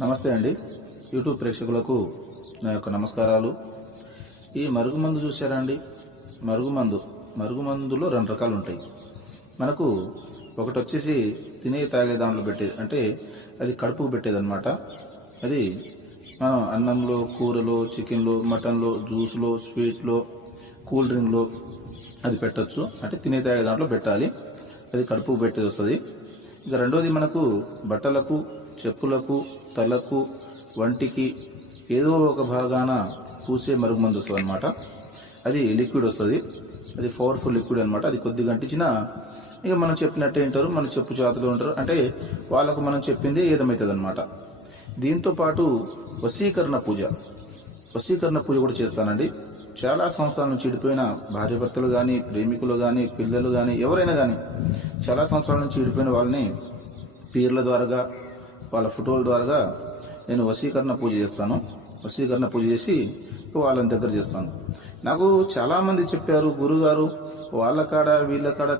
నమస్తే అండి. యూట్యూబ్ ప్రేక్షకులకు నా యొక్క నమస్కారాలు. ఈ మరుగుమందు చూసారా అండి? మరుగుమందులో రెండు రకాలు ఉంటాయి. మనకు ఒకటి వచ్చేసి తినే తాగే దాంట్లో పెట్టేది, అంటే అది కడుపుకు పెట్టేదన్నమాట. అది మనం అన్నంలో, కూరలో, చికెన్లో, మటన్లో, జ్యూస్లో, స్వీట్లో, కూల్ డ్రింక్లో అది పెట్టచ్చు. అంటే తినే తాగే దాంట్లో పెట్టాలి. అది కడుపుకు పెట్టేది వస్తుంది. ఇక రెండోది మనకు బట్టలకు, చెప్పులకు, తలకు, వంటికి ఏదో ఒక భాగాన పూసే మరుగుమందు వస్తుంది అనమాట. అది లిక్విడ్ వస్తుంది. అది పవర్ఫుల్ లిక్విడ్ అనమాట. అది కొద్దిగా అంటించినా ఇక మనం చెప్పినట్టే వింటారు, మన చెప్పు చేతులు ఉంటారు. అంటే వాళ్ళకు మనం చెప్పింది ఏదమవుతుంది అనమాట. దీంతో పాటు వశీకరణ పూజ కూడా చేస్తానండి. చాలా సంవత్సరాల నుంచి చెడిపోయిన భార్యాభర్తలు కానీ, ప్రేమికులు కానీ, పిల్లలు కానీ, ఎవరైనా కానీ చాలా సంవత్సరాల నుంచి చెడిపోయిన వాళ్ళని పీర్ల ద్వారా, వాళ్ళ ఫోటోల ద్వారా నేను వశీకరణ పూజ చేస్తాను. వశీకరణ పూజ చేసి వాళ్ళని దగ్గర చేస్తాను. నాకు చాలామంది చెప్పారు, గురుగారు వాళ్ళ కాడ వీళ్ళ కాడ